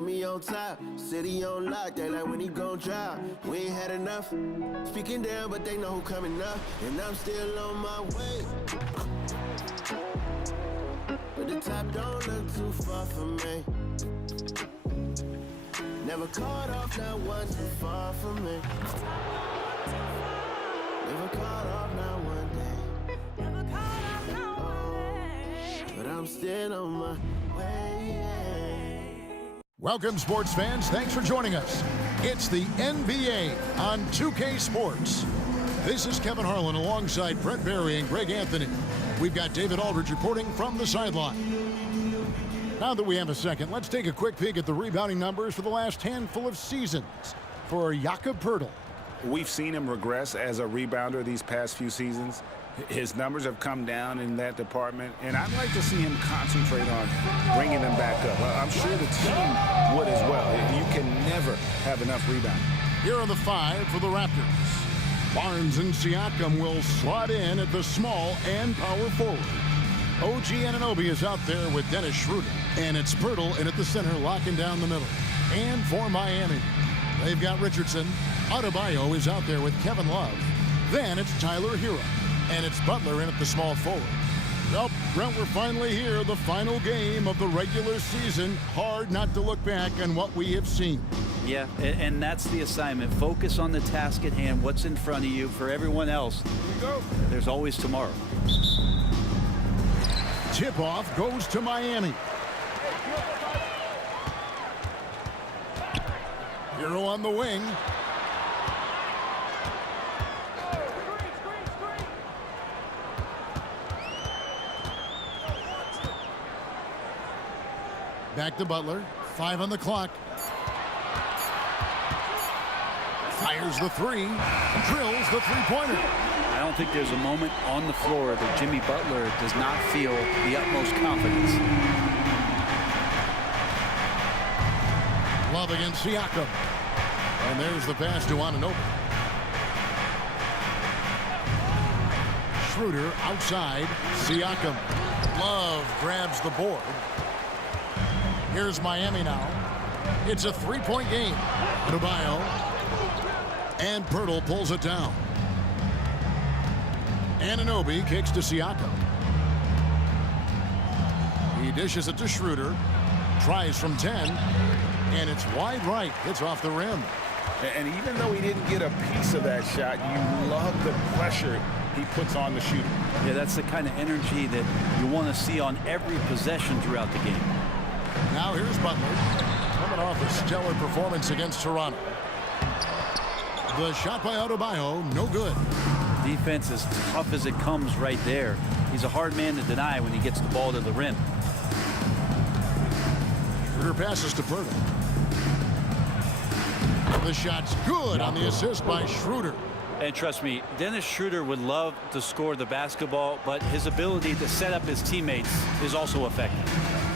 put me on top. City on lock, they like when he gon' drop. We ain't had enough. Speaking down, but they know who coming up. And I'm still on my way. But the top don't look too far from me. Never caught off, not one too far from me. Never caught off, not one day. Never caught off, not one day. But I'm still on my way. Welcome, sports fans. Thanks for joining us. It's the NBA on 2K Sports. This is Kevin Harlan alongside Brett Barry and Greg Anthony. We've got David Aldridge reporting from the sideline. Now that we have a second, let's take a quick peek at the rebounding numbers for the last handful of seasons for Jakob Poeltl. We've seen him regress as a rebounder these past few seasons. His numbers have come down in that department, and I'd like to see him concentrate on bringing them back up. I'm sure the team would as well. You can never have enough rebounding. Here are the five for the Raptors. Barnes and Siakam will slot in at the small and power forward. OG Anunoby is out there with Dennis Schroeder. And it's Poeltl in at the center, locking down the middle. And for Miami, they've got Richardson. Adebayo is out there with Kevin Love. Then it's Tyler Hero. And it's Butler in at the small forward. Well, Brent, we're finally here, the final game of the regular season. Hard not to look back on what we have seen. Yeah, and that's the assignment. Focus on the task at hand, what's in front of you. For everyone else, there's always tomorrow. Tip-off goes to Miami. Hero on the wing. Back to Butler. 5 on the clock. Fires the three. Drills the three-pointer. I don't think there's a moment on the floor that Jimmy Butler does not feel the utmost confidence. Love against Siakam. And there's the pass to Anunoby. Schroeder outside. Siakam. Love grabs the board. Here's Miami now. It's a three-point game. Adebayo. And Poeltl pulls it down. Anunoby kicks to Siakam. He dishes it to Schroeder. Tries from 10. And it's wide right. Hits off the rim. And even though he didn't get a piece of that shot, you love the pressure he puts on the shooter. Yeah, that's the kind of energy that you want to see on every possession throughout the game. Now here's Butler. Coming off a stellar performance against Toronto. The shot by Adebayo, no good. Defense as tough as it comes right there. He's a hard man to deny when he gets the ball to the rim. Schroeder passes to Poeltl. The shot's good on the assist by Schroeder. And trust me, Dennis Schroeder would love to score the basketball, but his ability to set up his teammates is also effective.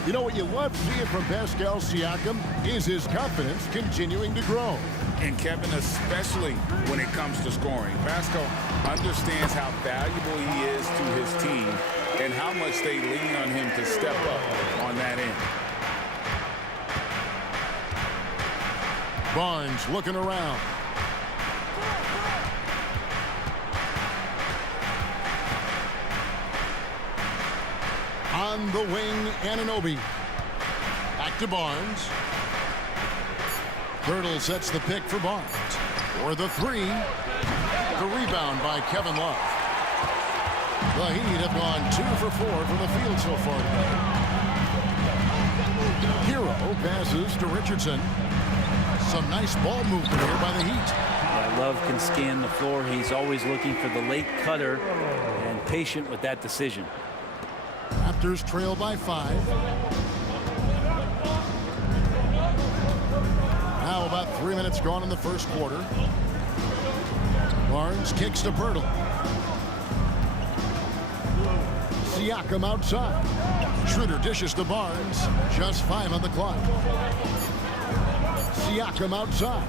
You know what you love seeing from Pascal Siakam is his confidence continuing to grow. And Kevin, especially when it comes to scoring. Pascal understands how valuable he is to his team and how much they lean on him to step up on that end. Barnes looking around. On the wing, Anunoby. Back to Barnes. Poeltl sets the pick for Barnes. For the three. The rebound by Kevin Love. The Heat have gone 2 for 4 from the field so far today. Hero passes to Richardson. Some nice ball movement here by the Heat. Yeah, Love can scan the floor. He's always looking for the late cutter and patient with that decision. Raptors trail by 5. Now about 3 minutes gone in the first quarter. Barnes kicks to Poeltl. Siakam outside. Schroeder dishes to Barnes. Just 5 on the clock. Siakam outside.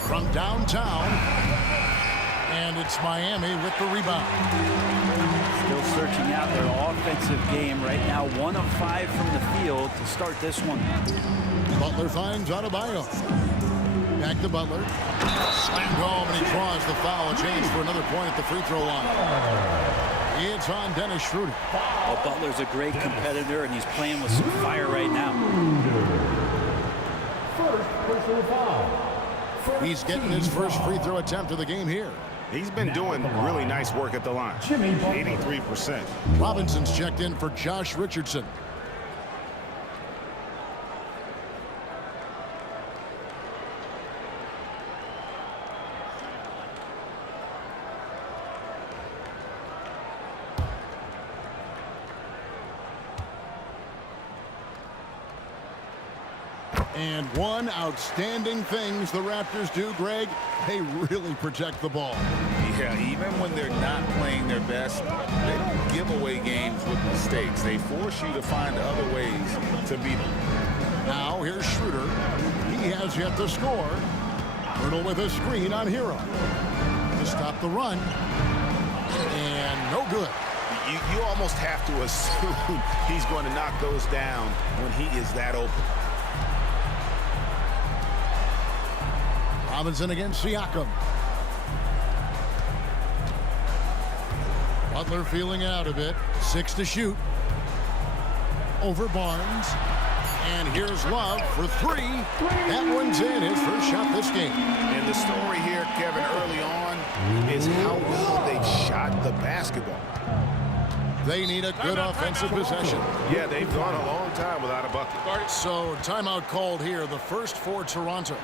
From downtown. And it's Miami with the rebound. Still searching out their offensive game right now. 1 of 5 from the field to start this one. Butler finds Adebayo. Back to Butler. Slammed home, and he draws the foul. A chance for another point at the free throw line. It's on Dennis Schroeder. Well, Butler's a great competitor, and he's playing with some fire right now. First personal foul. He's getting his first free throw attempt of the game here. He's been doing really nice work at the line. 83%. Robinson's checked in for Josh Richardson. And one outstanding things the Raptors do, Greg, they really protect the ball. Yeah, even when they're not playing their best, they don't give away games with mistakes. They force you to find other ways to beat them. Now here's Schroeder. He has yet to score. Hurdle with a screen on Hero. To stop the run. And no good. You almost have to assume he's going to knock those down when he is that open. Robinson against Siakam. Butler feeling it out a bit. 6 to shoot. Over Barnes. And here's Love for 3. That one's in, his first shot this game. And the story here, Kevin, early on is how well they've shot the basketball. They need a good offensive possession. Yeah, they've gone a long time without a bucket. So timeout called here, the first for Toronto.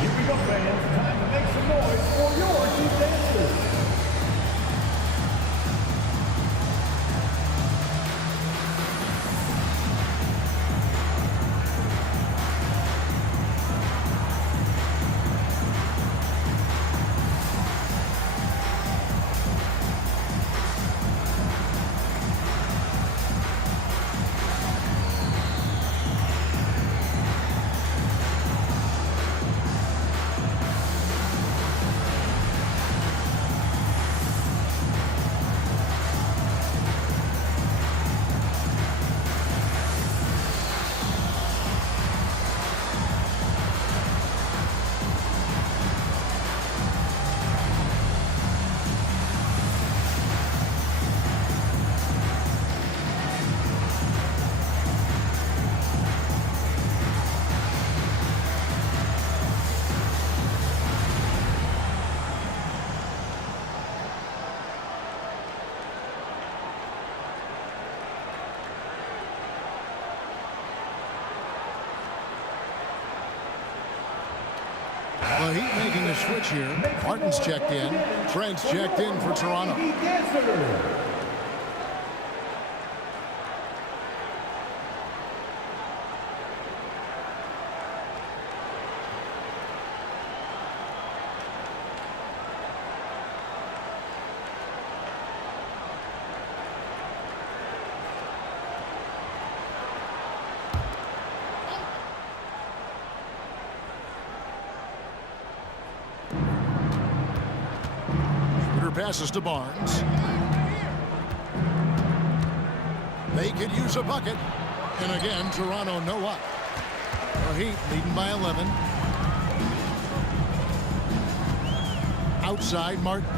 Here we go, fans. Time to make some noise for your defenses. The Heat making a switch here. Martin's checked in. Trent's checked in for Toronto. Passes to Barnes. They could use a bucket. And again, Toronto no up. The Heat leading by 11. Outside, Martin.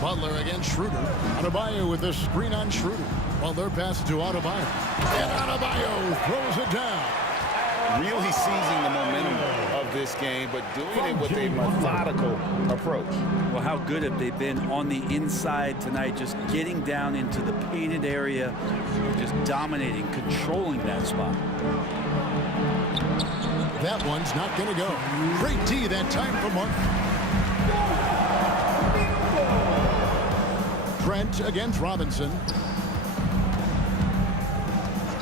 Butler against Schroeder. Adebayo with a screen on Schroeder. Butler passes to Adebayo. And Adebayo throws it down. Really seizing the momentum of this game, but doing it with a methodical approach. Well, how good have they been on the inside tonight, just getting down into the painted area, just dominating, controlling that spot. That one's not going to go. Great D that time for Martin. Trent against Robinson.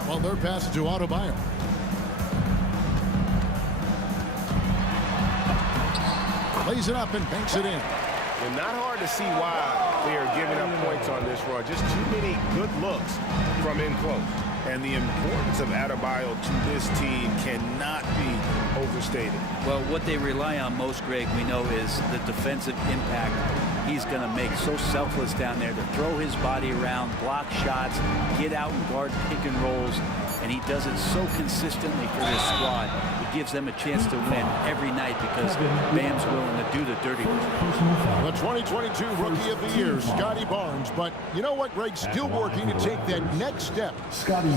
Butler passes to Adebayo. Plays it up and banks it in. And not hard to see why they are giving up points on this run. Just too many good looks from in close. And the importance of Adebayo to this team cannot be overstated. Well, what they rely on most, Greg, we know, is the defensive impact he's going to make. So selfless down there to throw his body around, block shots, get out and guard pick and rolls. And he does it so consistently for this squad. It gives them a chance to win every night because Bam's willing to do the dirty work. The 2022 Rookie of the Year, Scotty Barnes. But you know what, Greg? Still working to take that next step.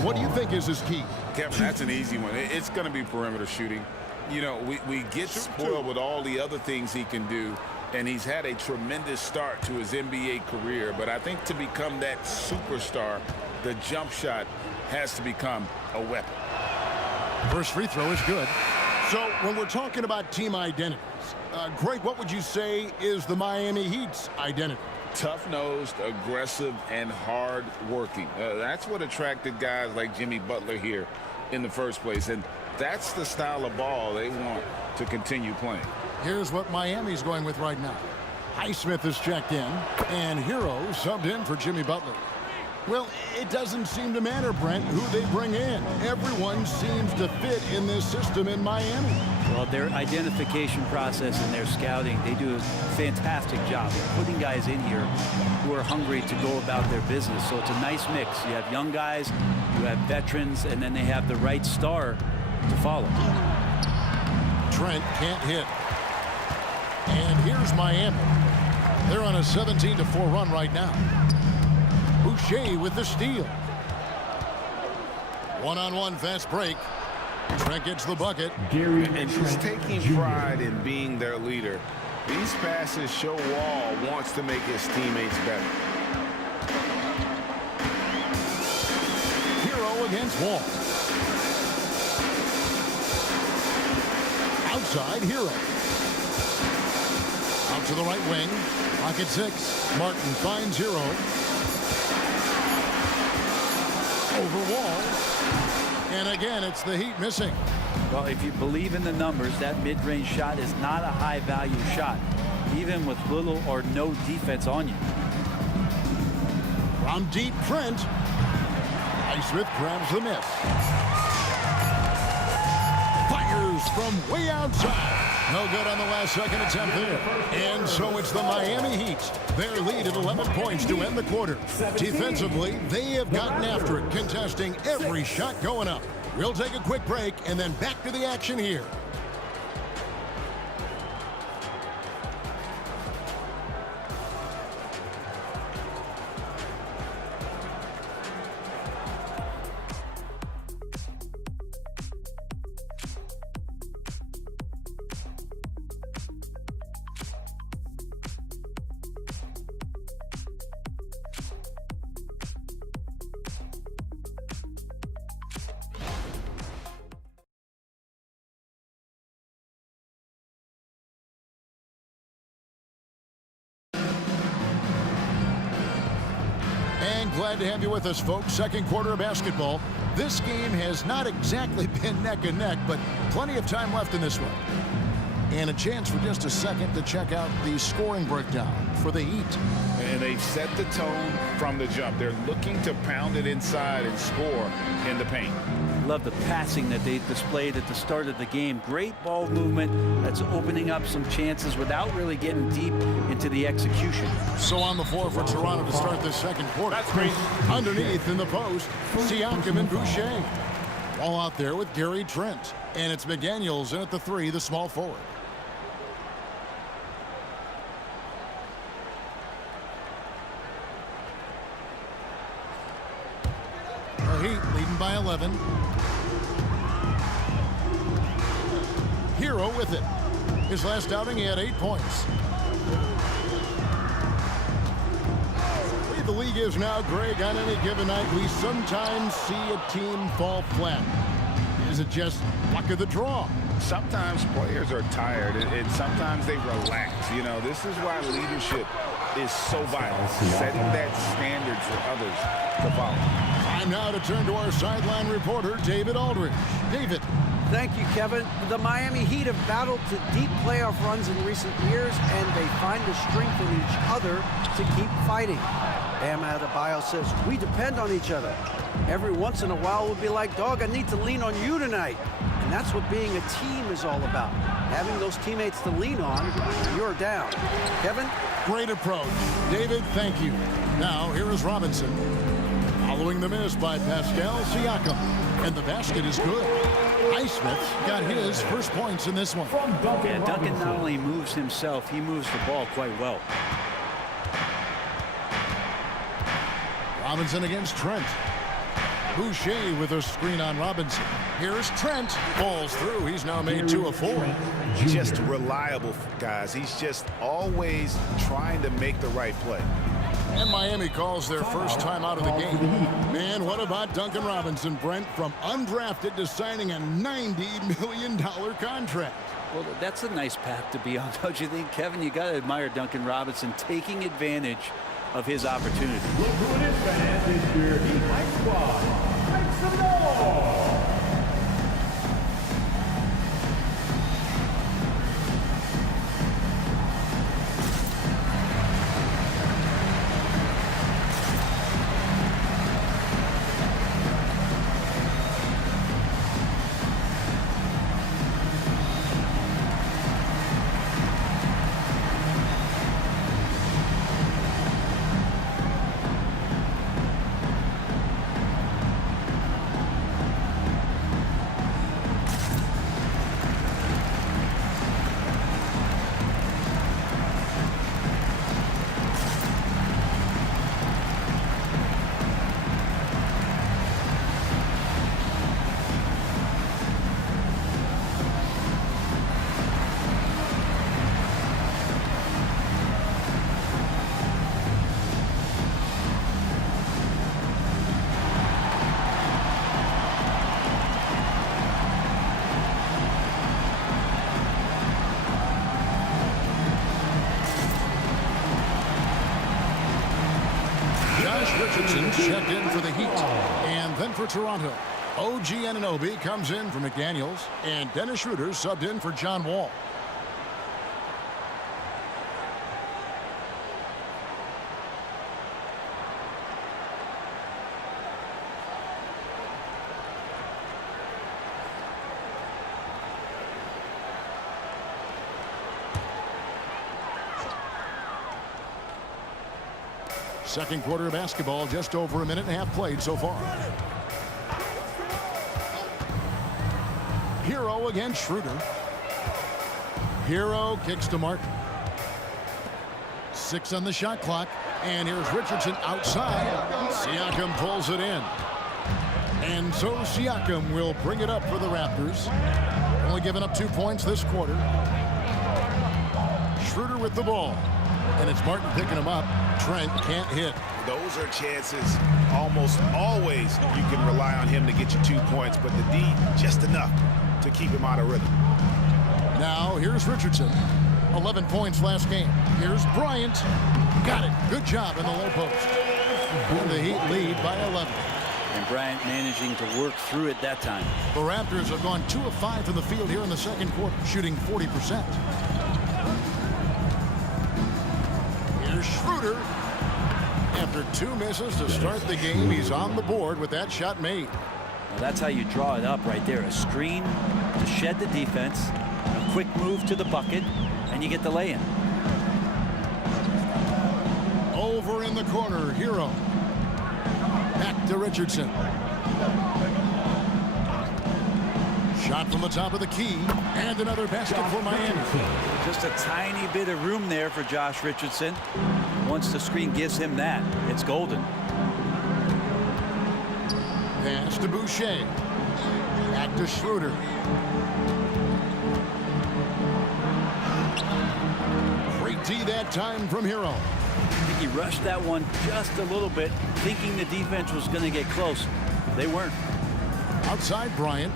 What do you think is his key? Kevin, that's an easy one. It's going to be perimeter shooting. You know, we get spoiled with all the other things he can do, and he's had a tremendous start to his NBA career. But I think to become that superstar, the jump shot has to become a weapon. First free throw is good. So when we're talking about team identities, Greg, what would you say is the Miami Heat's identity? Tough-nosed, aggressive, and hard-working. That's what attracted guys like Jimmy Butler here in the first place. And that's the style of ball they want to continue playing. Here's what Miami's going with right now. Highsmith is checked in, and Hero subbed in for Jimmy Butler. Well, it doesn't seem to matter, Brent, who they bring in. Everyone seems to fit in this system in Miami. Well, their identification process and their scouting, they do a fantastic job of putting guys in here who are hungry to go about their business. So it's a nice mix. You have young guys, you have veterans, and then they have the right star to follow. Trent can't hit. And here's Miami. They're on a 17-4 run right now. Boucher with the steal. One-on-one fast break. Trent gets the bucket. And he's taking pride in being their leader. These passes show Wall wants to make his teammates better. Hero against Wall. Outside, Hero. Out to the right wing. Pocket 6. Martin finds Hero. Over Wall. And again, it's the Heat missing. Well, if you believe in the numbers, that mid-range shot is not a high-value shot, even with little or no defense on you. From deep, Trent. Highsmith grabs the miss. Fires from way outside. No good on the last second attempt there. And so it's the Miami Heat. Their lead at 11 points to end the quarter. Defensively, they have gotten after it, contesting every shot going up. We'll take a quick break and then back to the action here. Glad to have you with us, folks. Second quarter of basketball. This game has not exactly been neck and neck, but plenty of time left in this one. And a chance for just a second to check out the scoring breakdown for the Heat. And they've set the tone from the jump. They're looking to pound it inside and score in the paint. Love the passing that they displayed at the start of the game. Great ball movement that's opening up some chances without really getting deep into the execution. So on the floor for Toronto to start this second quarter. That's great. Underneath in the post, Siakam and Boucher. All out there with Gary Trent. And it's McDaniels in at the 3, the small forward. The Heat leading by 11. Hero with it. His last outing, he had 8 points. The league is now, Greg, on any given night, we sometimes see a team fall flat. Is it just luck of the draw? Sometimes players are tired, and sometimes they relax. You know, this is why leadership is so vital, setting that standard for others to follow. Time now to turn to our sideline reporter, David Aldridge. David. Thank you, Kevin. The Miami Heat have battled to deep playoff runs in recent years, and they find the strength in each other to keep fighting. Bam Adebayo says, we depend on each other. Every once in a while we'll be like, dog, I need to lean on you tonight. And that's what being a team is all about. Having those teammates to lean on when you're down. Kevin? Great approach. David, thank you. Now, here is Robinson. Following the miss by Pascal Siakam. And the basket is good. Highsmith got his first points in this one. Yeah, Duncan not only moves himself, he moves the ball quite well. Robinson against Trent. Boucher with a screen on Robinson. Here's Trent. Falls through. He's now made 2 of 4. Just reliable, guys. He's just always trying to make the right play. And Miami calls their first time out of the game. Man, what about Duncan Robinson, Brent, from undrafted to signing a $90 million contract? Well, that's a nice path to be on, don't you think, Kevin? You got to admire Duncan Robinson taking advantage of his opportunity. Look who it is, fans. It's your Heat Mike Squad. Make some noise! Richardson checked in for the Heat. And then for Toronto, OG Anunoby comes in for McDaniels. And Dennis Schroeder subbed in for John Wall. Second quarter of basketball, just over a minute and a half played so far. Hero against Schroeder. Hero kicks to Martin. 6 on the shot clock. And here's Richardson outside. Siakam pulls it in. And so Siakam will bring it up for the Raptors. Only giving up 2 points this quarter. Schroeder with the ball. And it's Martin picking him up. Trent can't hit. Those are chances almost always you can rely on him to get you 2 points, but the D just enough to keep him out of rhythm. Now here's Richardson. 11 points last game. Here's Bryant. Got it. Good job in the low post. And the Heat lead by 11. And Bryant managing to work through it that time. The Raptors have gone 2 of 5 from the field here in the second quarter, shooting 40%. Here's Schroeder. After 2 misses to start the game, he's on the board with that shot made. Well, that's how you draw it up right there. A screen to shed the defense, a quick move to the bucket, and you get the lay-in. Over in the corner, Hero. Back to Richardson. Shot from the top of the key, and another basket for Miami. Just a tiny bit of room there for Josh Richardson. Once the screen gives him that, it's golden. Pass to Boucher. Back to Schroeder. Great D that time from Hero. I think he rushed that one just a little bit, thinking the defense was going to get close. They weren't. Outside Bryant.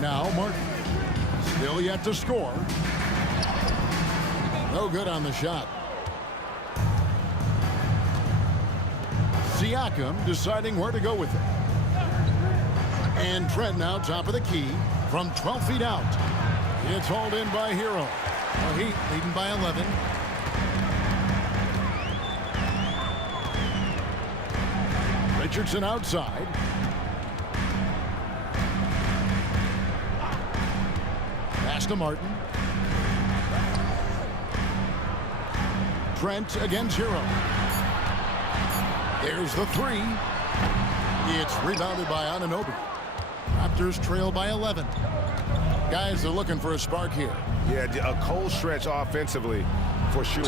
Now Martin. Still yet to score. No good on the shot. Siakam deciding where to go with it. And Trent now top of the key from 12 feet out. It's hauled in by Hero. The Heat leading by 11. Richardson outside. Pass to Martin. Trent against Hero. There's the three. It's rebounded by Anunoby. Raptors trail by 11. Guys are looking for a spark here. Yeah, a cold stretch offensively for sure.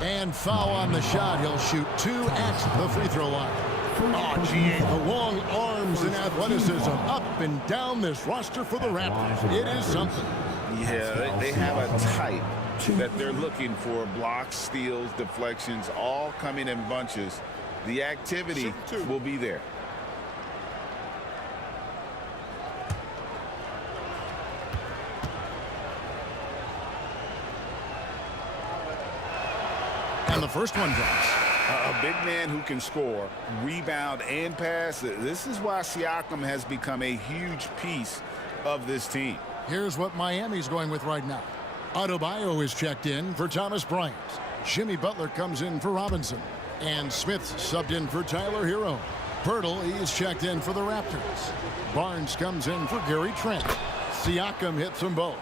And foul on the shot. He'll shoot 2 at the free throw line. Oh, gee, the long arms and athleticism up and down this roster for the Raptors. It is something. Yeah, they have a type that they're looking for. Blocks, steals, deflections, all coming in bunches. The activity will be there. And the first one drops. A big man who can score, rebound, and pass. This is why Siakam has become a huge piece of this team. Here's what Miami's going with right now. Adebayo is checked in for Thomas Bryant. Jimmy Butler comes in for Robinson. And Smith subbed in for Tyler Hero. Pirtle is checked in for the Raptors. Barnes comes in for Gary Trent. Siakam hits them both.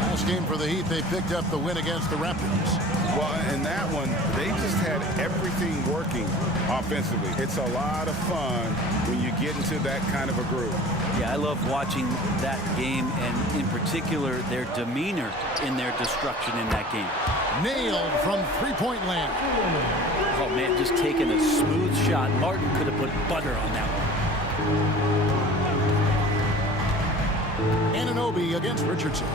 Last game for the Heat, they picked up the win against the Raptors. Well, in that one, they just had everything working offensively. It's a lot of fun when you get into that kind of a groove. Yeah, I love watching that game, and in particular, their demeanor in their destruction in that game. Nailed from three-point land. Oh, man, just taking a smooth shot. Martin could have put butter on that one. Anunoby against Richardson.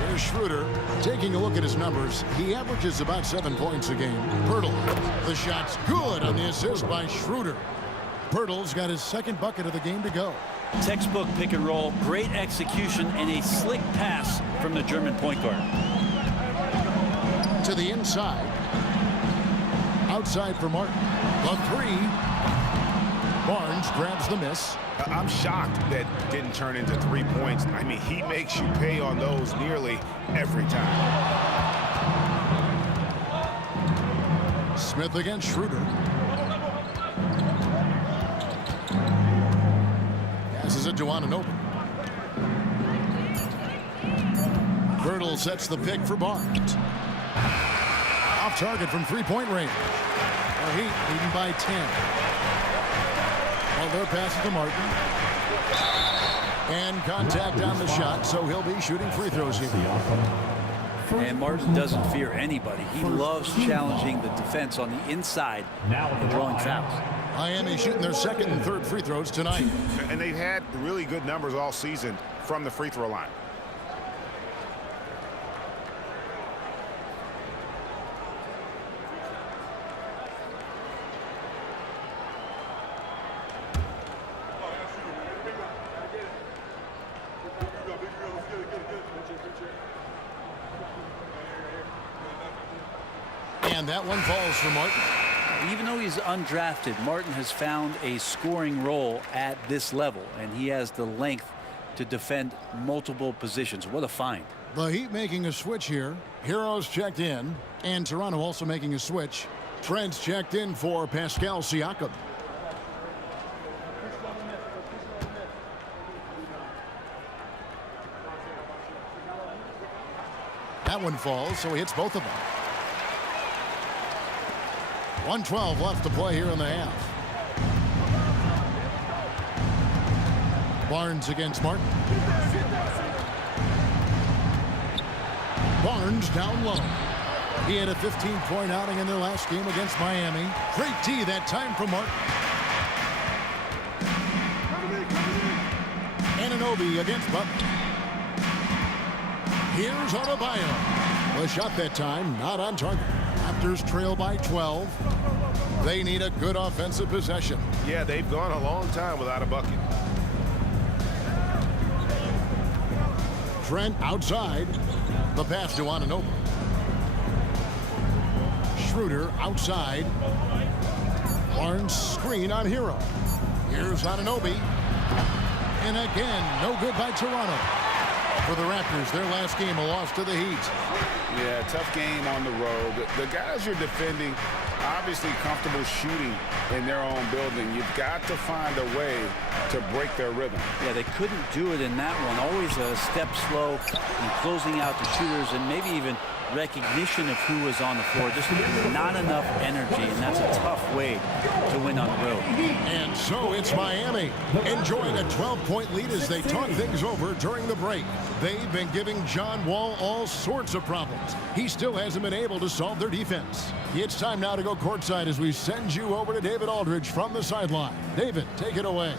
Here's Schroeder taking a look at his numbers. He averages about 7 points a game. Pirtle, the shot's good on the assist by Schroeder. Pirtle's got his second bucket of the game to go. Textbook pick and roll, great execution, and a slick pass from the German point guard. To the inside. Outside for Martin. The three. Barnes grabs the miss. I'm shocked that didn't turn into 3 points. I mean, he makes you pay on those nearly every time. Smith against Schroeder. Passes it to Anunoby. Pirtle sets the pick for Barnes. Off target from three-point range. The Heat leading by 10. Well, their pass to Martin. And contact on the shot, so he'll be shooting free throws here. And Martin doesn't fear anybody. He loves challenging the defense on the inside and drawing fouls. Miami shooting their second and third free throws tonight. And they've had really good numbers all season from the free throw line. And that one falls for Martin. Even though he's undrafted, Martin has found a scoring role at this level, and he has the length to defend multiple positions. What a find. The Heat making a switch here. Heroes checked in, and Toronto also making a switch. Trent's checked in for Pascal Siakam. That one falls, so he hits both of them. 1:12 left to play here in the half. Barnes against Martin. Barnes down low. He had a 15-point outing in their last game against Miami. Great D that time from Martin. Anunoby against Butler. Here's Adebayo. The shot that time not on target. Raptors trail by 12. They need a good offensive possession. Yeah, they've gone a long time without a bucket. Trent outside. The pass to Anunoby. Schroeder outside. Barnes screen on Hero. Here's Anunoby. And again, no good by Toronto. For the Raptors, their last game, a loss to the Heat. Yeah, tough game on the road. The guys you're defending, obviously comfortable shooting in their own building. You've got to find a way to break their rhythm. Yeah, they couldn't do it in that one. Always a step slow and closing out the shooters, and maybe even recognition of who was on the floor. Just not enough energy, and that's a tough way to win on the road. And so it's Miami enjoying a 12-point lead as they talk things over during the break. They've been giving John Wall all sorts of problems. He still hasn't been able to solve their defense. It's time now to go courtside as we send you over to David Aldridge from the sideline. David, take it away.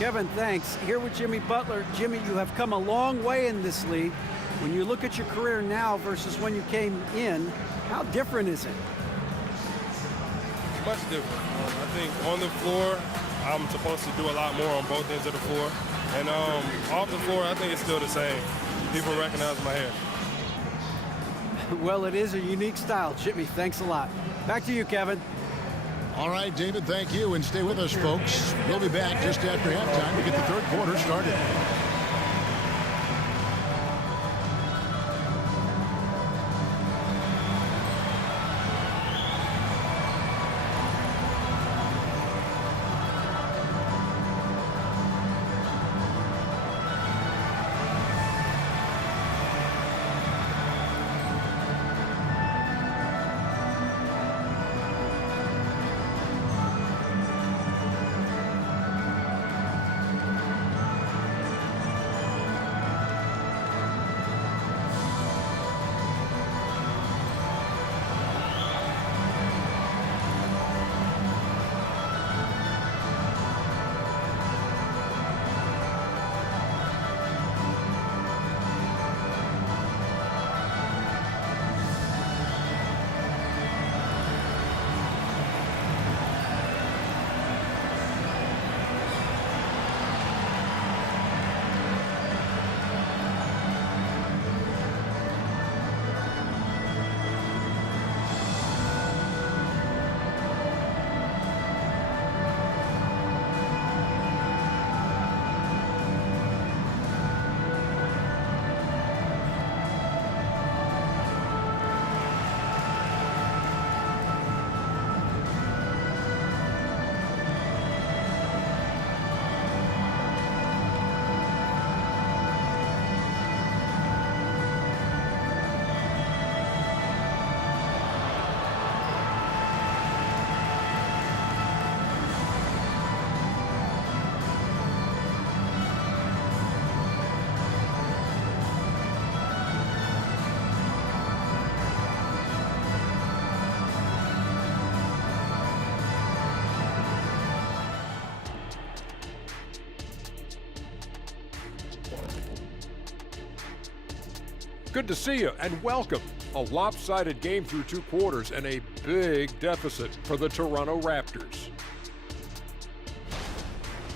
Kevin, thanks. Here with Jimmy Butler. Jimmy, you have come a long way in this league. When you look at your career now versus when you came in, how different is it? Much different. I think on the floor, I'm supposed to do a lot more on both ends of the floor. And off the floor, I think it's still the same. People recognize my hair. Well, it is a unique style, Jimmy. Thanks a lot. Back to you, Kevin. All right, David, thank you. And stay with us, folks. We'll be back just after halftime to get the third quarter started. Good to see you and welcome. A lopsided game through two quarters and a big deficit for the Toronto Raptors.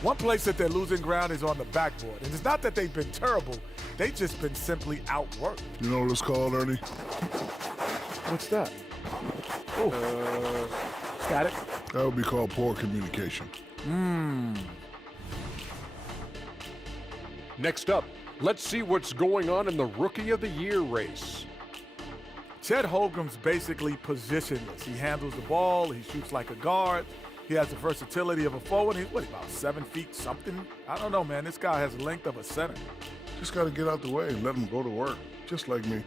One place that they're losing ground is on the backboard. And it's not that they've been terrible. They've just been simply outworked. You know what it's called, Ernie? What's that? Oh, got it. That would be called poor communication. Next up, let's see what's going on in the Rookie of the Year race. Chet Holmgren's basically positionless. He handles the ball. He shoots like a guard. He has the versatility of a forward. He's, about 7 feet something? I don't know, man. This guy has the length of a center. Just got to get out the way and let him go to work, just like me.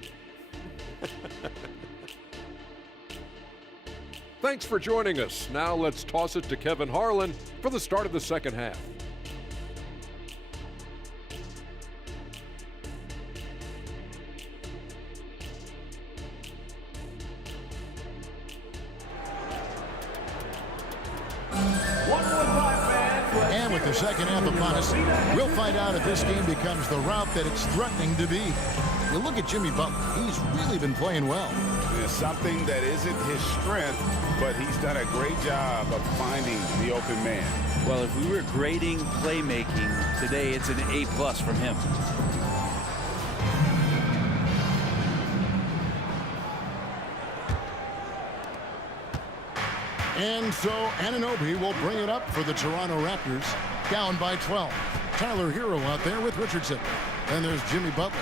Thanks for joining us. Now let's toss it to Kevin Harlan for the start of the second half. And with the second half upon us, we'll find out if this game becomes the route that it's threatening to be. You look at Jimmy Butler. He's really been playing well. It's something that isn't his strength, but he's done a great job of finding the open man. Well, if we were grading playmaking today, it's an A+ from him. And so Anunoby will bring it up for the Toronto Raptors, down by 12. Tyler Hero out there with Richardson. Then there's Jimmy Butler.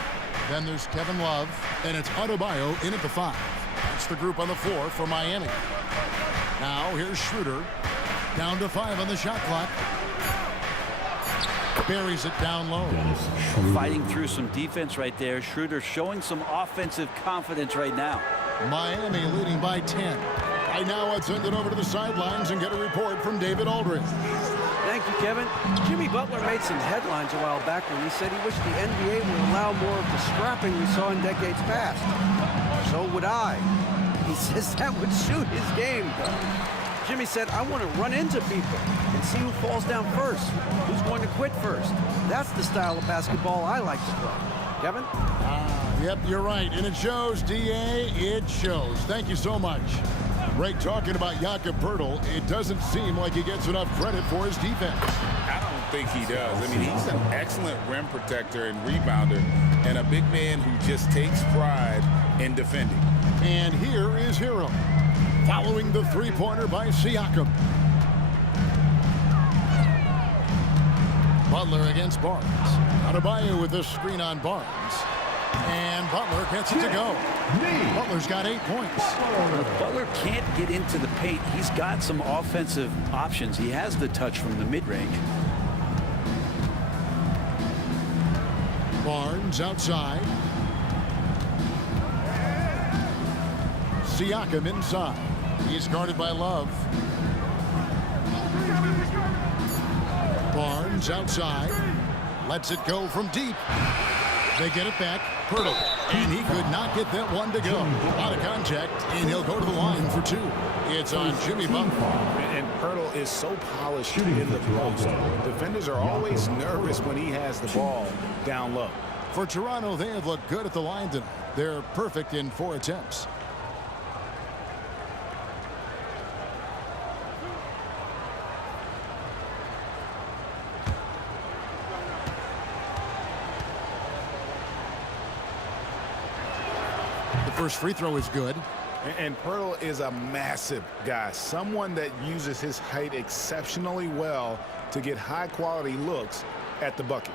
Then there's Kevin Love. And it's Adebayo in at the 5. That's the group on the floor for Miami. Now here's Schroeder. Down to 5 on the shot clock. Buries it down low. Fighting through some defense right there. Schroeder showing some offensive confidence right now. Miami leading by 10. Right now, let's send it over to the sidelines and get a report from David Aldridge. Thank you, Kevin. Jimmy Butler made some headlines a while back when he said he wished the NBA would allow more of the scrapping we saw in decades past. So would I. He says that would suit his game. Jimmy said, I want to run into people and see who falls down first, who's going to quit first. That's the style of basketball I like to play. Kevin? Yep, you're right. And it shows, D.A., it shows. Thank you so much. Ray, talking about Jakob Poeltl, it doesn't seem like he gets enough credit for his defense. I don't think he does. I mean, he's an excellent rim protector and rebounder and a big man who just takes pride in defending. And here is Hero, following the three-pointer by Siakam. Butler against Barnes. Adebayo with the screen on Barnes. And Butler gets it to go. Butler's got 8 points. Butler can't get into the paint. He's got some offensive options. He has the touch from the mid-range. Barnes outside. Siakam inside. He's guarded by Love. Barnes outside. Lets it go from deep. They get it back. Poeltl. And he could not get that one to go. Out of contact, and he'll go to the line for 2. It's on Jimmy Butler. And Poeltl is so polished in the post. Defenders are always nervous when he has the ball down low. For Toronto, they have looked good at the line tonight. They're perfect in 4 attempts. The first free throw is good. And Poeltl is a massive guy, someone that uses his height exceptionally well to get high-quality looks at the bucket.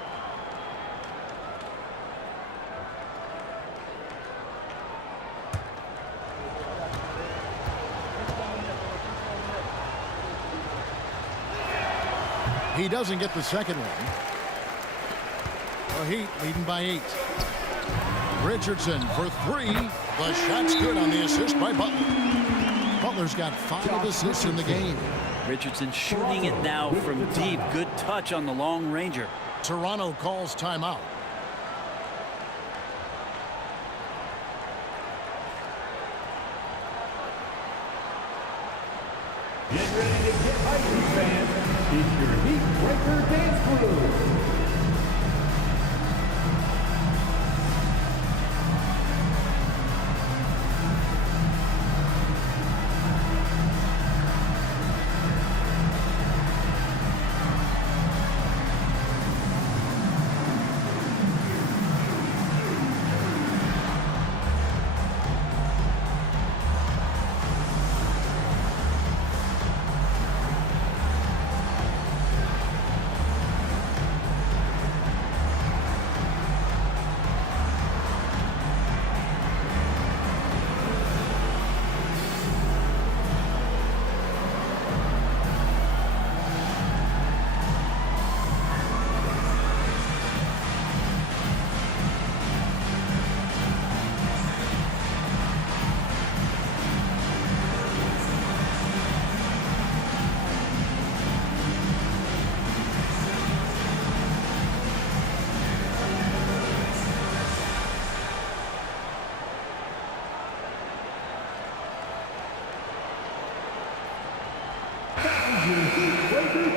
He doesn't get the second one. The Heat leading by 8. Richardson for 3. The shot's good on the assist by Butler. Butler's got 5 assists in the game. Richardson shooting it now from deep. Good touch on the long ranger. Toronto calls timeout. Get ready to get hyped, fans. It's your Heat Breaker Dance Crew.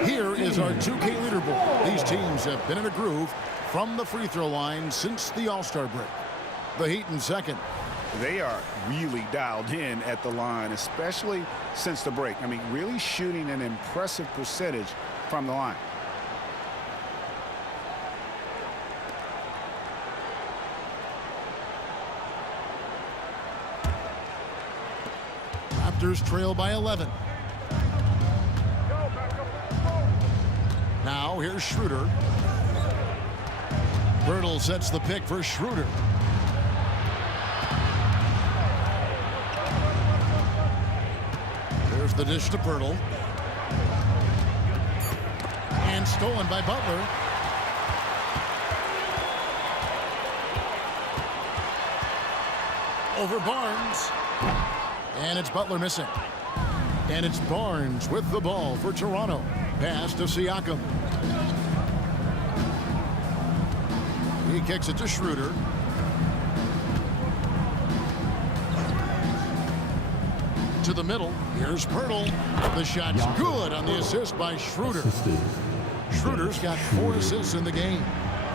Here is our 2K leaderboard. These teams have been in a groove from the free throw line since the All-Star break. The Heat in second. They are really dialed in at the line, especially since the break. I mean, really shooting an impressive percentage from the line. Raptors trail by 11. Now here's Schroeder. Birtle sets the pick for Schroeder. There's the dish to Birtle. And stolen by Butler. Over Barnes. And it's Butler missing. And it's Barnes with the ball for Toronto. Pass to Siakam. He kicks it to Schroeder. To the middle. Here's Pirtle. The shot's good on the assist by Schroeder. Schroeder's got 4 assists in the game.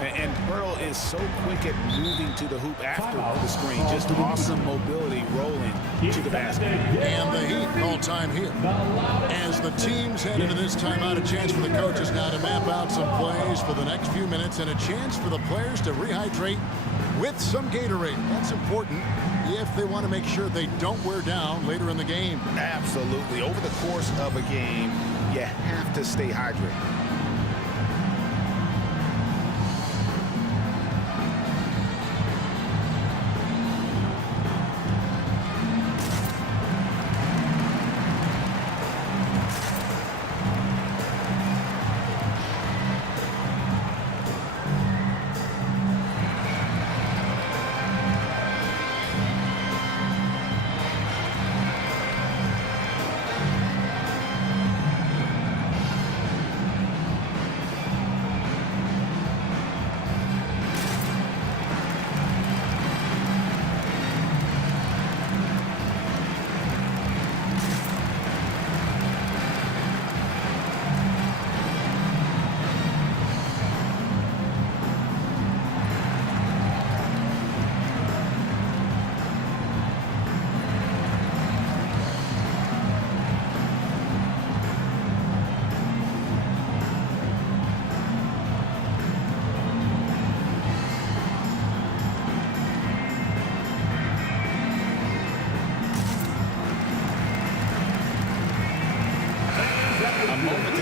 And Pirtle is so quick at moving to the hoop after the screen. Just awesome mobility rolling to the basket. And the Heat call time here. As the teams head into this timeout, a chance for the coaches now to map out some plays for the next few minutes and a chance for the players to rehydrate with some Gatorade. That's important if they want to make sure they don't wear down later in the game. Absolutely. Over the course of a game, you have to stay hydrated.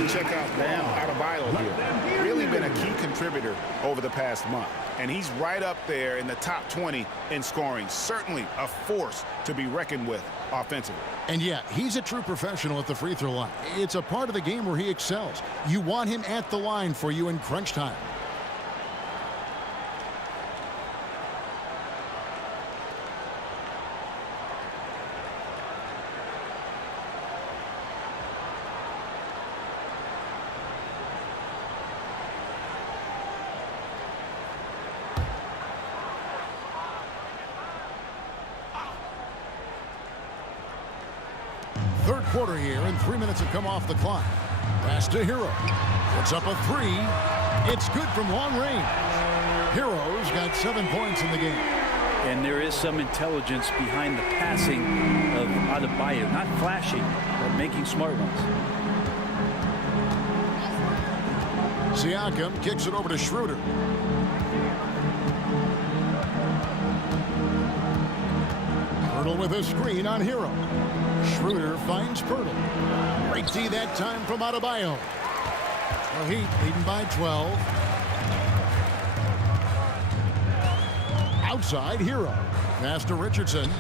Check out Bam Adebayo here. Really been a key contributor over the past month. And he's right up there in the top 20 in scoring. Certainly a force to be reckoned with offensively. And yeah, he's a true professional at the free throw line. It's a part of the game where he excels. You want him at the line for you in crunch time. Third quarter here, and 3 minutes have come off the clock. Pass to Hero. Puts up a 3. It's good from long range. Hero's got 7 points in the game. And there is some intelligence behind the passing of Adebayo. Not flashy, but making smart ones. Siakam kicks it over to Schroeder. Pirtle with a screen on Hero. Schroeder finds Pirtle. Great D that time from Adebayo. The Heat leading by 12. Outside, Hero. Pass to Richardson.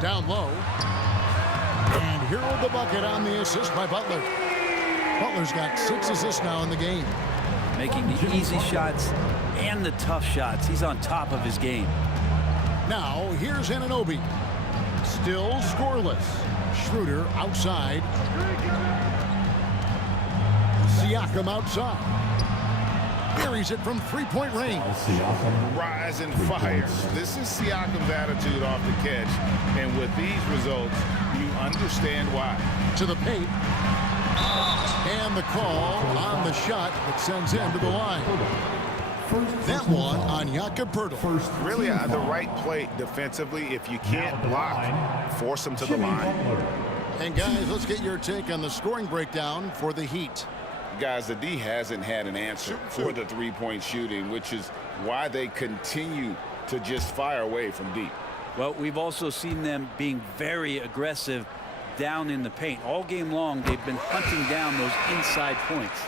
Down low. And Hero the bucket on the assist by Butler. Butler's got 6 assists now in the game. Making the easy shots and the tough shots. He's on top of his game. Now, here's Anunoby. Still scoreless. Schroeder outside. Siakam outside. Buries it from three-point range. Rise and fire. This is Siakam's attitude off the catch. And with these results, you understand why. To the paint. And the call on the shot that sends him to the line. That one on Jakob Pirtle. Really the right play defensively. If you can't block, force them to the line. And guys, let's get your take on the scoring breakdown for the Heat. Guys, the D hasn't had an answer for the three-point shooting, which is why they continue to just fire away from deep. Well, we've also seen them being very aggressive down in the paint. All game long, they've been hunting down those inside points.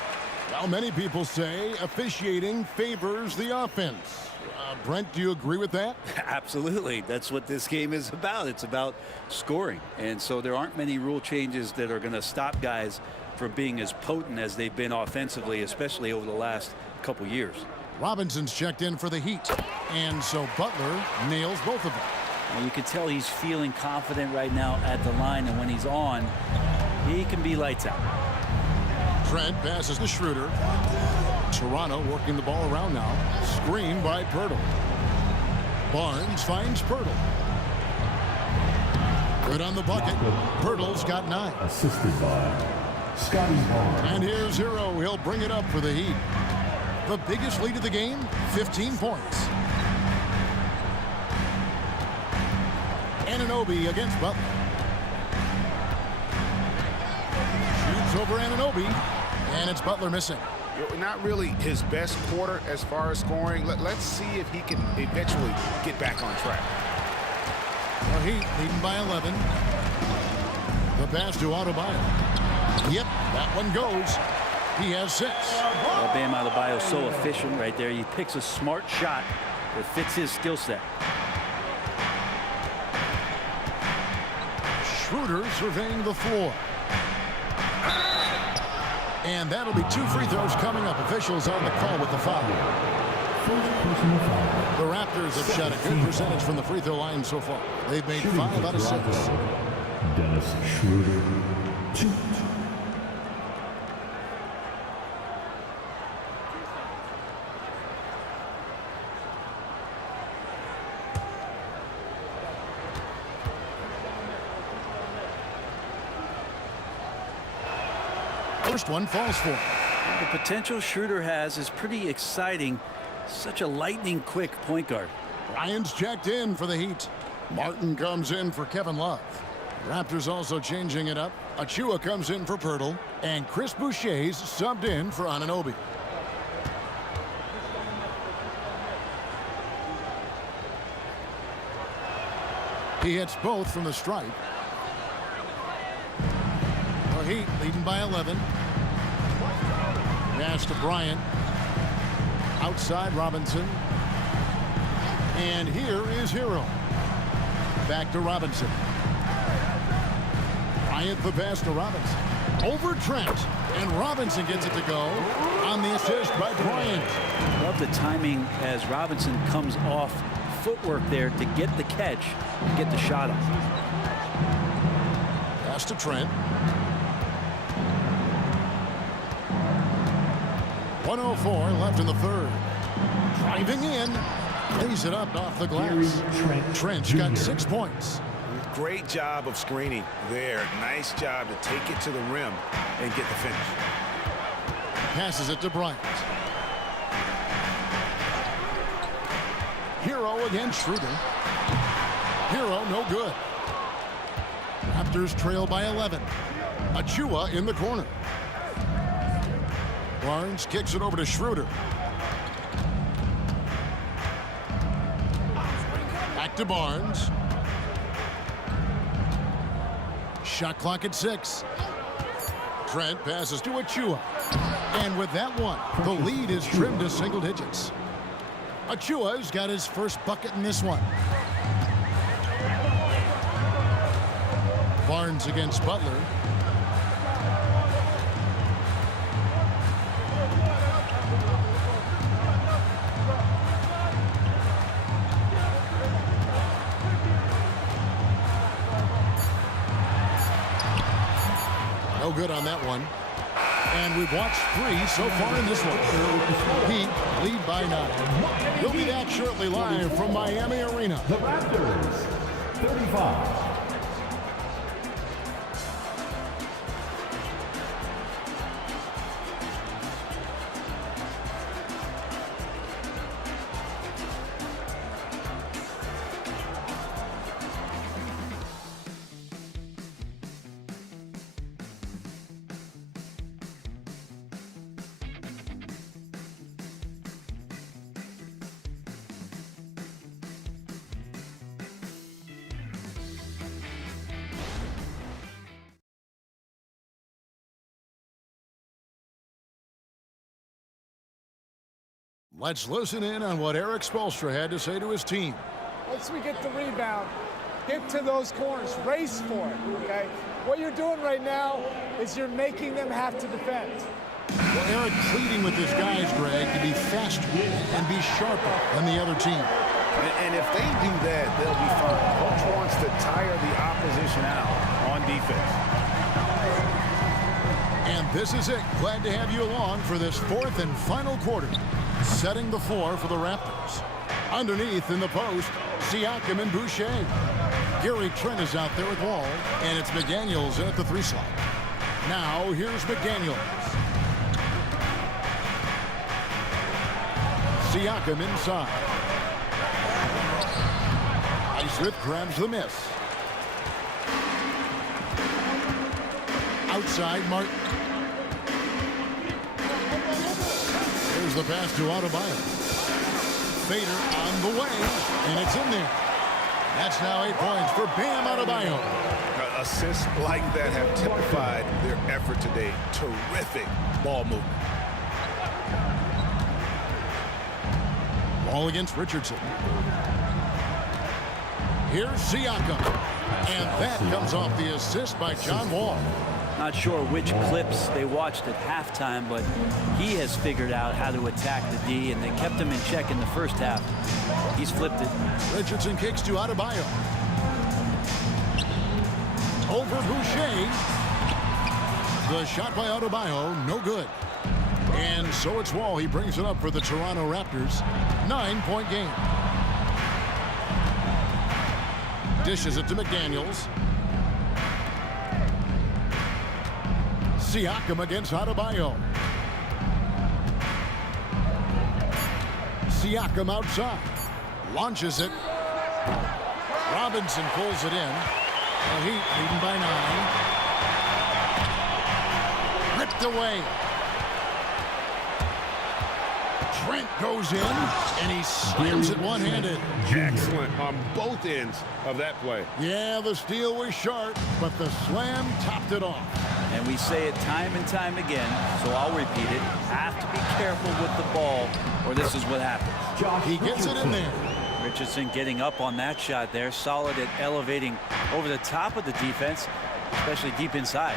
Well, many people say officiating favors the offense. Brent, do you agree with that? Absolutely. That's what this game is about. It's about scoring. And so there aren't many rule changes that are going to stop guys from being as potent as they've been offensively, especially over the last couple years. Robinson's checked in for the Heat. And so Butler nails both of them. And you can tell he's feeling confident right now at the line. And when he's on, he can be lights out. Trent passes to Schroeder. Toronto working the ball around now. Screen by Pirtle. Barnes finds Pirtle. Good on the bucket. Pirtle's got 9. Assisted by Scotty Barnes. And here's Hero. He'll bring it up for the Heat. The biggest lead of the game, 15 points. Anunoby against Butler. Shoots over Anunoby. And it's Butler missing. Not really his best quarter as far as scoring. Let's see if he can eventually get back on track. The Heat leading by 11. The pass to Adebayo. Yep, that one goes. He has 6. Well, Bam Adebayo is so efficient right there. He picks a smart shot that fits his skill set. Schroeder surveying the floor. And that'll be 2 free throws coming up. Officials on the call with the foul. The Raptors have shot a good percentage from the free throw line so far. They've made 5 out of 6. Dennis Schroeder, 2. First one falls for him. The potential Schroeder has is pretty exciting. Such a lightning quick point guard. Ryan's checked in for the Heat. Martin comes in for Kevin Love. Raptors also changing it up. Achua comes in for Pirtle. And Chris Boucher's subbed in for Anunoby. He hits both from the stripe. The Heat leading by 11. Pass to Bryant. Outside Robinson. And here is Hero. Back to Robinson. Bryant the pass to Robinson. Over Trent. And Robinson gets it to go on the assist by Bryant. Love the timing as Robinson comes off footwork there to get the catch and get the shot off. Pass to Trent. 1:04 left in the third. Driving in. Lays it up off the glass. Trent's got 6 points. Great job of screening there. Nice job to take it to the rim and get the finish. Passes it to Bryant. Hero against Schroeder. Hero no good. Raptors trail by 11. Achua in the corner. Barnes kicks it over to Schroeder. Back to Barnes. Shot clock at 6. Trent passes to Achua. And with that one, the lead is trimmed to single digits. Achua's got his first bucket in this one. Barnes against Butler. No good on that one. And we've watched 3 so far in this one. Heat lead by 9. We'll be back shortly live from Miami Arena. The Raptors, 35. Let's listen in on what Eric Spoelstra had to say to his team. Once we get the rebound, get to those corners, race for it, okay? What you're doing right now is you're making them have to defend. Well, Eric pleading with his guys, Greg, to be faster and be sharper than the other team. And if they do that, they'll be fine. Coach wants to tire the opposition out on defense. And this is it. Glad to have you along for this fourth and final quarter. Setting the floor for the Raptors. Underneath in the post, Siakam and Boucher. Gary Trent is out there with Wall, and it's McDaniels in at the 3 slot. Now, here's McDaniels. Siakam inside. Smith grabs the miss. Outside, Martin. There's the pass to Adebayo. Fader on the way, and it's in there. That's now 8 points for Bam Adebayo. Assists like that have typified their effort today. Terrific ball movement. Ball against Richardson. Here's Siakam. And that comes off the assist by John Wall. Not sure which clips they watched at halftime, but he has figured out how to attack the D, and they kept him in check in the first half. He's flipped it. Richardson kicks to Adebayo. Over Boucher. The shot by Adebayo, no good. And so it's Wall. He brings it up for the Toronto Raptors. 9-point game. Dishes it to McDaniels. Siakam against Adebayo. Siakam outside. Launches it. Robinson pulls it in. The Heat leading by 9. Ripped away. Trent goes in, and he slams it one-handed. Excellent on both ends of that play. Yeah, the steal was sharp, but the slam topped it off. And we say it time and time again, so I'll repeat it. Have to be careful with the ball, or this is what happens. He gets it in there. Richardson getting up on that shot there. Solid at elevating over the top of the defense, especially deep inside.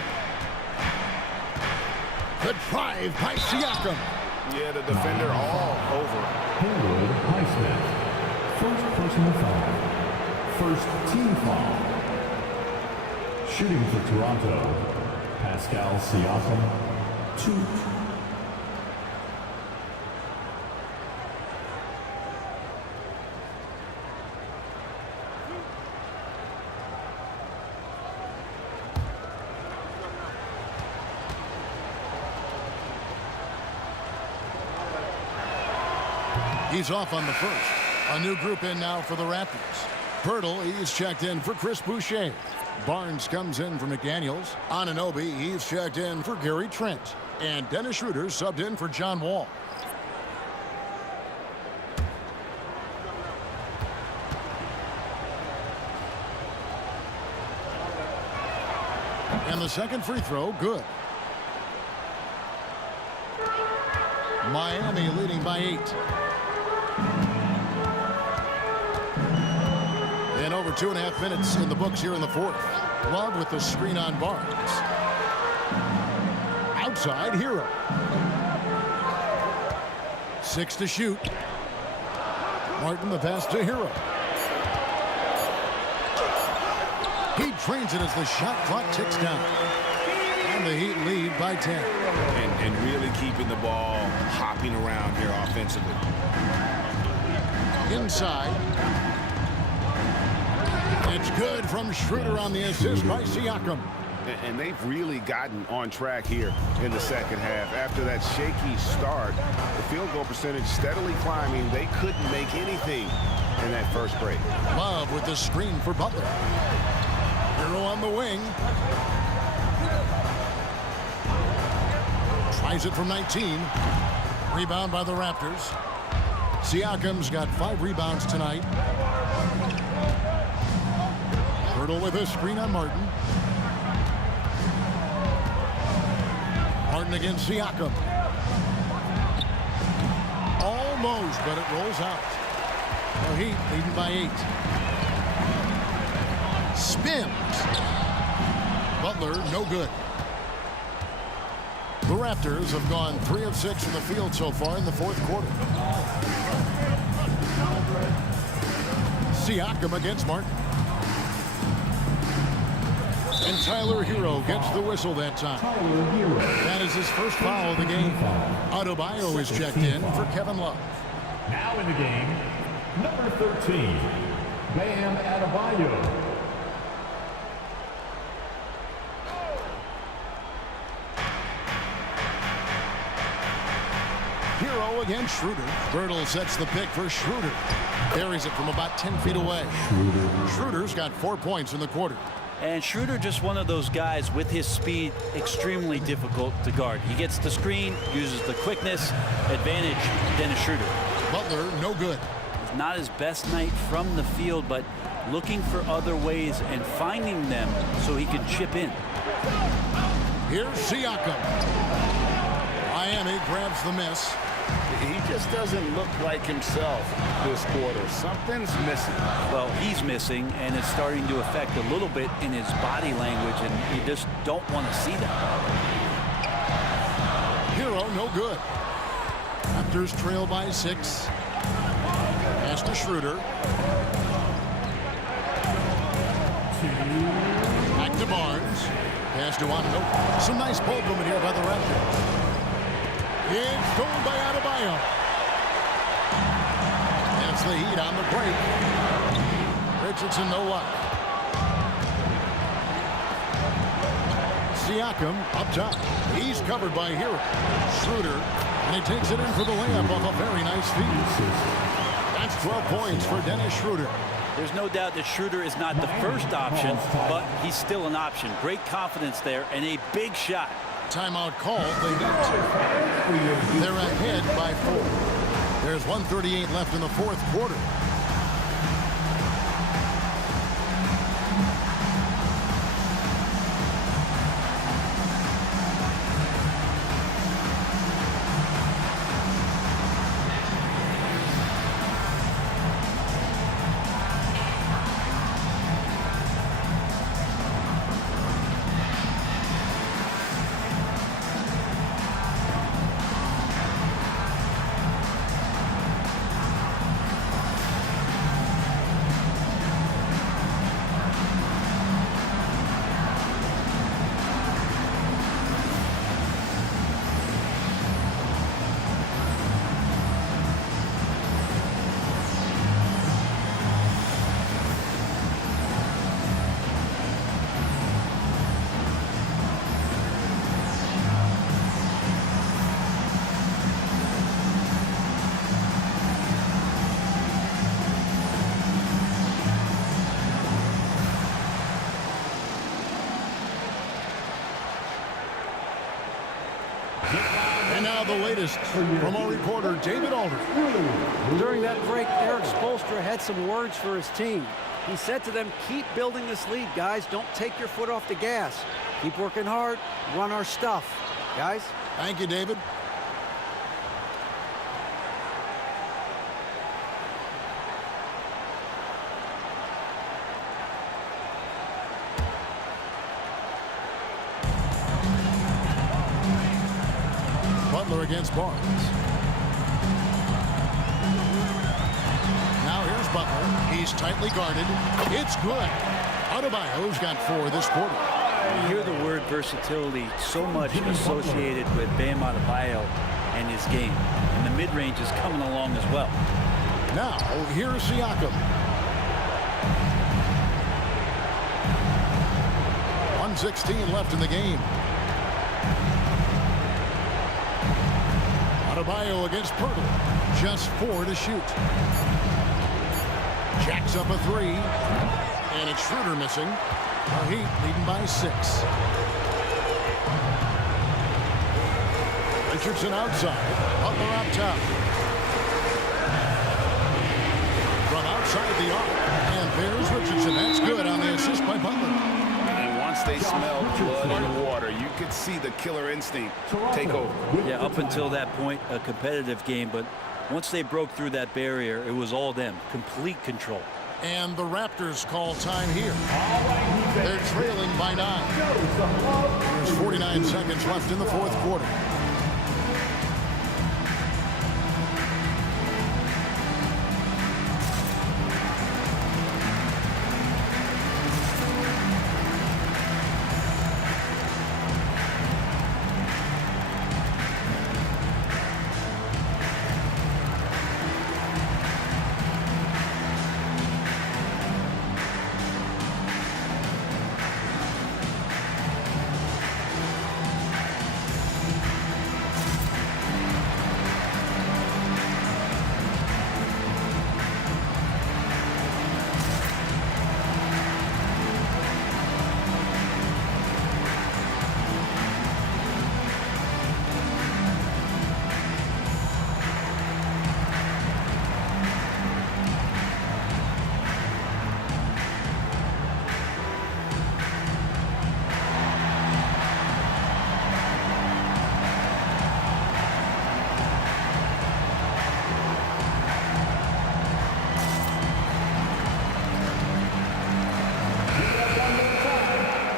Good drive by Siakam. Yeah, the defender all over. Hayward Highsmith. First personal foul. First team foul. Shooting for Toronto, Pascal Siakam, 2. He's off on the first. A new group in now for the Raptors. Pirtle, he's checked in for Chris Boucher. Barnes comes in for McDaniels. Anunoby, he's checked in for Gary Trent. And Dennis Schroeder subbed in for John Wall. And the second free throw, good. Miami leading by 8. And over 2.5 minutes in the books here in the fourth. Love with the screen on Barnes. Outside, Hero. 6 to shoot. Martin the pass to Hero. He drains it as the shot clock ticks down. And the Heat lead by 10. And really keeping the ball hopping around here offensively. Inside. It's good from Schroeder on the assist by Siakam. And they've really gotten on track here in the second half. After that shaky start, the field goal percentage steadily climbing. They couldn't make anything in that first break. Love with the screen for Butler. Hero on the wing. Tries it from 19. Rebound by the Raptors. Siakam's got 5 rebounds tonight. Pirtle with a screen on Martin. Martin against Siakam. lows, but it rolls out. The Heat leading by 8. Spins. Butler, no good. The Raptors have gone 3 of 6 from the field so far in the fourth quarter. Siakam against Martin. And Tyler Hero gets the whistle that time. That is his first foul of the game. Adebayo is checked in for Kevin Love. Now in the game, number 13, Bam Adebayo. Hero against Schroeder. Birtle sets the pick for Schroeder. Buries it from about 10 feet away. Schroeder's got 4 points in the quarter. And Schroeder just one of those guys with his speed, extremely difficult to guard. He gets the screen, uses the quickness, advantage, Dennis Schroeder. Butler, no good. It's not his best night from the field, but looking for other ways and finding them so he can chip in. Here's Siakam. Miami grabs the miss. He just doesn't look like himself this quarter. Something's missing. Well, he's missing, and it's starting to affect a little bit in his body language, and you just don't want to see that. Hero, no good. Raptors trail by 6. Pass to Schroeder. Back to Barnes. Pass to Wando. Some nice ball movement here by the Raptors. It's stolen by Adebayo. That's the Heat on the break. Richardson, no luck. Siakam up top. He's covered by Hero. Schroeder, and he takes it in for the layup off a very nice feed. That's 12 points for Dennis Schroeder. There's no doubt that Schroeder is not the first option, but he's still an option. Great confidence there, and a big shot. Timeout called. They're ahead by 4. There's 1:38 left in the fourth quarter. And now the latest from our reporter, David Alder. During that break, Eric Spoelstra had some words for his team. He said to them, keep building this lead, guys. Don't take your foot off the gas. Keep working hard. Run our stuff. Guys? Thank you, David. Butler against Barnes. Now here's Butler. He's tightly guarded. It's good. Adebayo's got 4 this quarter. You hear the word versatility so much associated with Bam Adebayo and his game. And the mid-range is coming along as well. Now, here's Siakam. 1:16 left in the game. Adebayo against Pirtle. Just 4 to shoot. Jacks up a 3. And it's Schroeder missing. The Heat leading by 6. Richardson outside. Butler up top. From outside the arc. And there's Richardson. That's good on the assist by Butler. And once they smelled blood in the water, you could see the killer instinct take over. Yeah, up until that point, a competitive game, but Once they broke through that barrier, it was all them. Complete control. And the Raptors call time here. They're trailing by 9. There's 49 seconds left in the fourth quarter.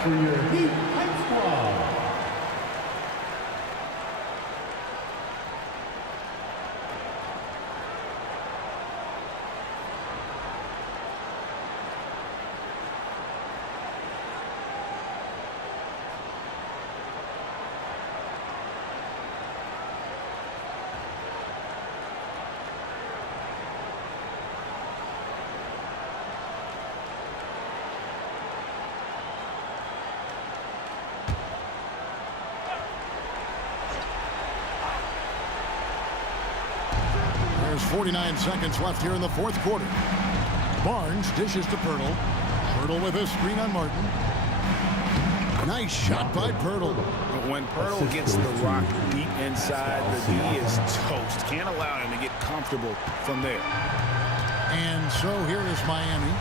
For your Heat Hype Squad. There's 49 seconds left here in the fourth quarter. Barnes dishes to Pirtle. Pirtle with a screen on Martin. Nice shot by Pirtle. When Pirtle gets the rock deep inside, the D is toast. Can't allow him to get comfortable from there. And so here is Miami.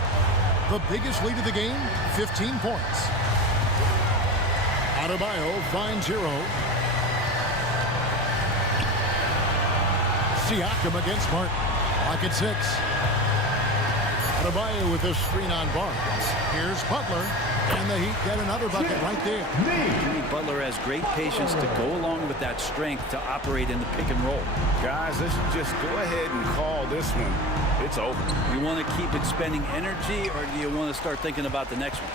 The biggest lead of the game, 15 points. Adebayo finds Hero. Siakam against Martin. Lock at 6. Adebayo with a screen on Barnes. Here's Butler. And the Heat get another bucket right there. Jimmy Butler has great patience to go along with that strength to operate in the pick and roll. Guys, let's just go ahead and call this one. It's over. You want to keep expending energy, or do you want to start thinking about the next one?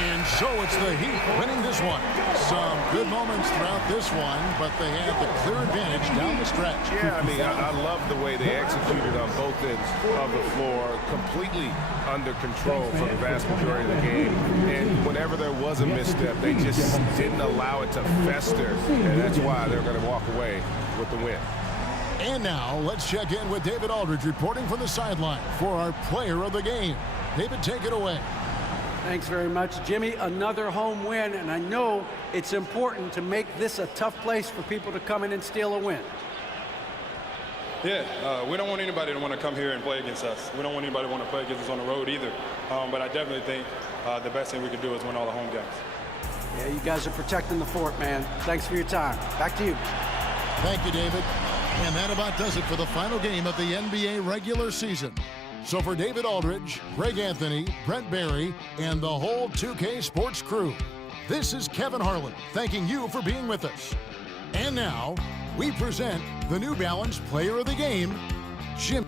And so it's the Heat winning this one. Some good moments throughout this one, but they had the clear advantage down the stretch. Yeah, I mean, I love the way they executed on both ends of the floor, completely under control for the vast majority of the game. And whenever there was a misstep, they just didn't allow it to fester, and that's why they're going to walk away with the win. And now let's check in with David Aldridge reporting from the sideline for our player of the game. David, take it away. Thanks very much, Jimmy. Another home win, and I know it's important to make this a tough place for people to come in and steal a win. Yeah, we don't want anybody to want to come here and play against us. We don't want anybody to want to play against us on the road either. But I definitely think the best thing we can do is win all the home games. Yeah, you guys are protecting the fort, man. Thanks for your time. Back to you. Thank you, David. And that about does it for the final game of the NBA regular season. So for David Aldridge, Greg Anthony, Brent Barry, and the whole 2K Sports crew, this is Kevin Harlan thanking you for being with us. And now, we present the New Balance Player of the Game, Jim.